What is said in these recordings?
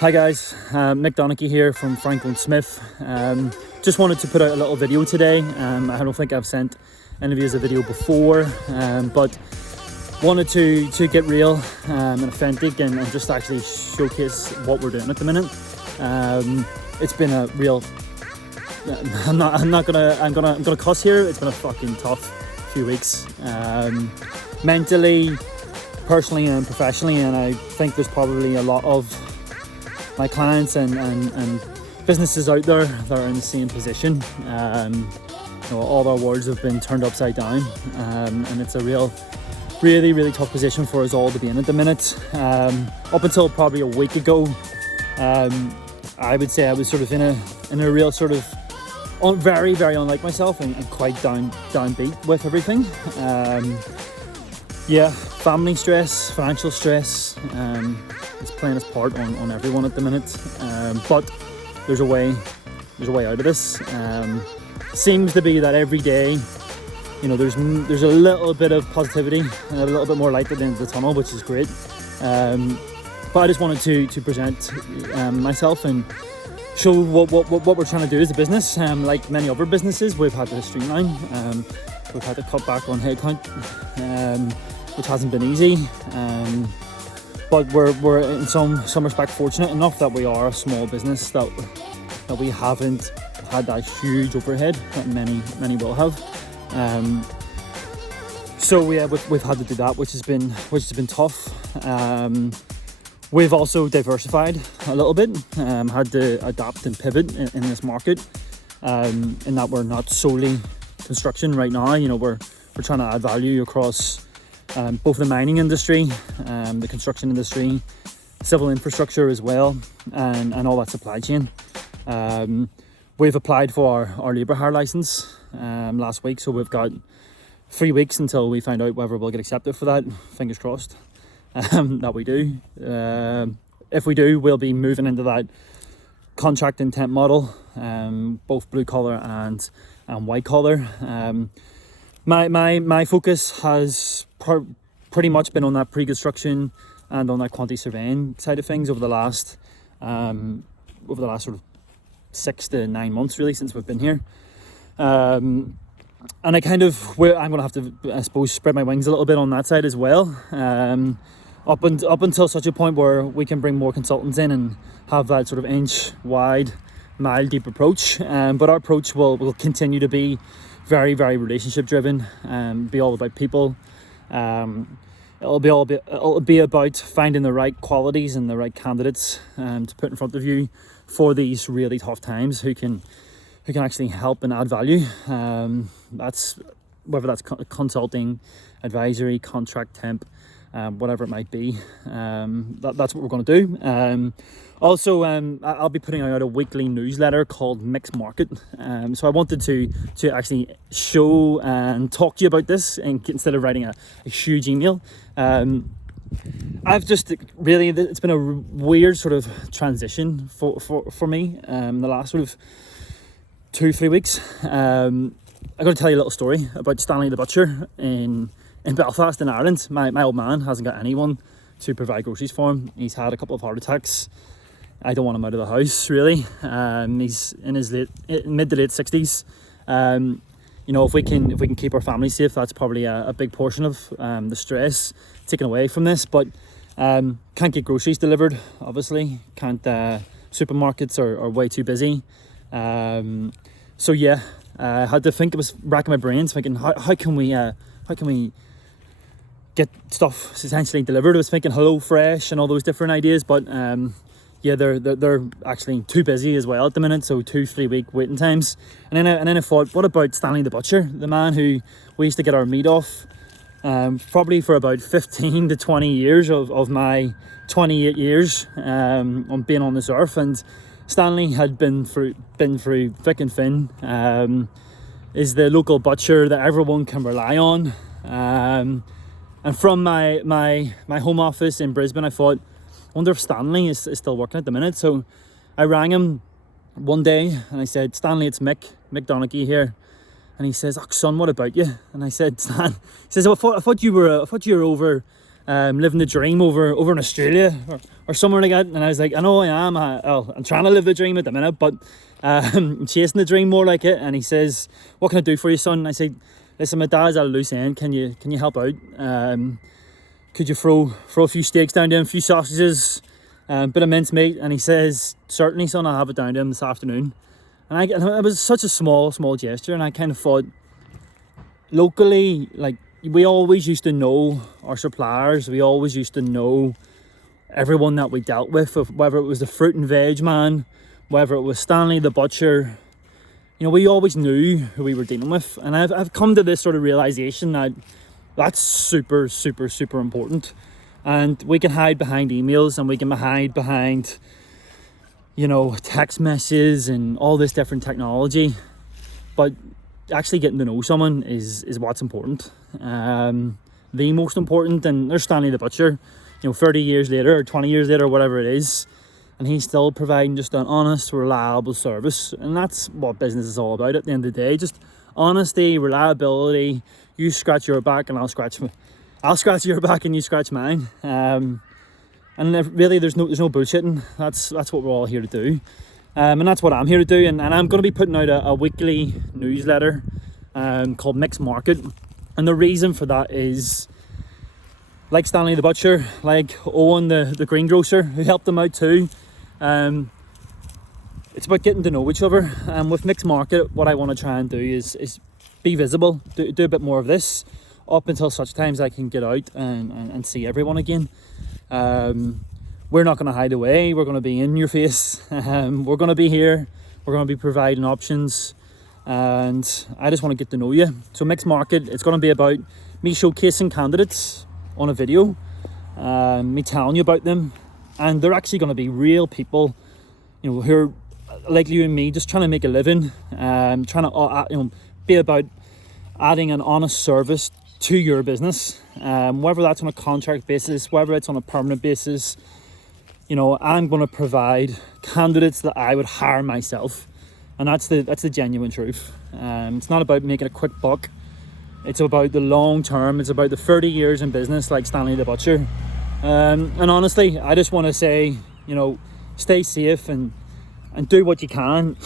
Hi guys, Mick here from Franklin Smith. Just wanted to put out a little video today. I don't think I've sent any of you a video before, but wanted to get real and authentic and just actually showcase what we're doing at the minute. It's been a real. I'm gonna cuss here. It's been a fucking tough few weeks, mentally, personally, and professionally. And I think there's probably a lot of my clients and businesses out there that are in the same position. All our worlds have been turned upside down, and it's a really tough position for us all to be in at the minute. Up until probably a week ago, I would say I was sort of in a real sort of very unlike myself and quite downbeat with everything. Family stress, financial stress, it's playing its part on everyone at the minute, but there's a way out of this. Seems to be that every day, there's a little bit of positivity and a little bit more light at the end of the tunnel, which is great. But I just wanted to present myself and show what we're trying to do as a business. Like many other businesses, we've had to streamline, we've had to cut back on headcount, which hasn't been easy. But we're in some respect fortunate enough that we are a small business, that we haven't had that huge overhead that many will have. So yeah, we've had to do that, which has been tough. We've also diversified a little bit, had to adapt and pivot in this market, in that we're not solely construction right now. We're trying to add value across both the mining industry, the construction industry, civil infrastructure as well, and all that supply chain. We've applied for our labour hire licence last week, so we've got 3 weeks until we find out whether we'll get accepted for that. Fingers crossed that we do. If we do, we'll be moving into that contract and temp model, both blue collar and white collar. My focus has pretty much been on that pre-construction and on that quantity surveying side of things over the last sort of 6 to 9 months, really, since we've been here. And I'm going to have to, I suppose, spread my wings a little bit on that side as well. Up until such a point where we can bring more consultants in and have that sort of inch wide, mile deep approach. But our approach will continue to be very relationship driven, be all about people. It'll be about finding the right qualities and the right candidates to put in front of you for these really tough times, who can actually help and add value. That's whether that's consulting, advisory, contract, temp, whatever it might be. That's what we're going to do. Also, I'll be putting out a weekly newsletter called Mick's Market. So I wanted to actually show and talk to you about this, and instead of writing a huge email. I've just really, it's been a weird sort of transition for me the last sort of 2-3 weeks. I'm going to tell you a little story about Stanley the Butcher in Belfast in Ireland. My old man hasn't got anyone to provide groceries for him. He's had a couple of heart attacks. I don't want him out of the house, really. He's in his mid to late 60s. If we can keep our family safe, that's probably a big portion of the stress taken away from this. But can't get groceries delivered, obviously. Can't. Supermarkets are way too busy. So yeah, I had to think. I was racking my brains thinking, how can we get stuff essentially delivered? I was thinking HelloFresh and all those different ideas, but they're actually too busy as well at the minute. So 2-3 week waiting times. And then I thought, what about Stanley the Butcher, the man who we used to get our meat off, probably for about 15 to 20 years of my 28 years on being on this earth. And Stanley had been through thick and thin. Is the local butcher that everyone can rely on. And from my home office in Brisbane, I thought, I wonder if Stanley is still working at the minute. So I rang him one day and I said, Stanley, it's Mick Donaghy here. And he says, oh son, what about you? And I said, Stan, he says, I thought you were over living the dream over in Australia or somewhere like that. And I was like, I know I am. I'm trying to live the dream at the minute, but I'm chasing the dream more like it. And he says, what can I do for you, son? And I said, listen, my dad's at a loose end. Can you help out? Could you throw a few steaks down to him, a few sausages, bit of mincemeat? And he says, certainly, son, I'll have it down to him this afternoon. And it was such a small gesture, and I kind of thought, locally, like, we always used to know our suppliers. We always used to know everyone that we dealt with, whether it was the fruit and veg man, whether it was Stanley the Butcher. You know, we always knew who we were dealing with. And I've come to this sort of realization that that's super important. And we can hide behind emails, and we can hide behind, you know, text messages and all this different technology, but actually getting to know someone is what's important. The most important. And there's Stanley the Butcher, you know, 30 years later or 20 years later, whatever it is, and he's still providing just an honest, reliable service. And that's what business is all about at the end of the day. Just honesty, reliability. You scratch your back and I'll scratch your back and you scratch mine. And really there's no bullshitting. That's what we're all here to do. And that's what I'm here to do. And I'm going to be putting out a weekly newsletter called Mick's Market. And the reason for that is, like Stanley the Butcher, like Owen the greengrocer, who helped them out too. It's about getting to know each other. And with Mick's Market, what I want to try and do is be visible, do a bit more of this, up until such times I can get out and see everyone again. We're not going to hide away. We're going to be in your face. We're going to be here. We're going to be providing options. And I just want to get to know you. So Mick's Market, it's going to be about me showcasing candidates on a video, me telling you about them. And they're actually going to be real people, you know, who are like you and me, just trying to make a living, trying to you know, be about adding an honest service to your business, whether that's on a contract basis, whether it's on a permanent basis. You know, I'm going to provide candidates that I would hire myself, and that's the genuine truth. It's not about making a quick buck. It's about the long term. It's about the 30 years in business, like Stanley the Butcher. And honestly, I just want to say, you know, stay safe and do what you can.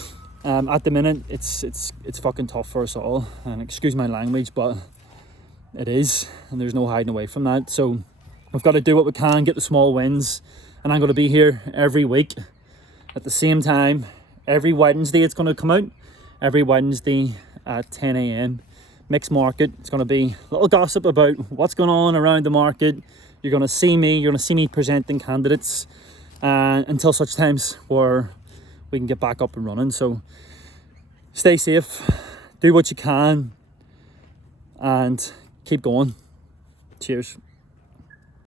At the minute, it's fucking tough for us all, and excuse my language, but it is, and there's no hiding away from that. So we've got to do what we can, get the small wins, and I'm going to be here every week at the same time. Every Wednesday it's going to come out, every Wednesday at 10 a.m. Mick's Market. It's going to be a little gossip about what's going on around the market. You're going to see me presenting candidates until such times where we can get back up and running. So stay safe, do what you can, and keep going. Cheers.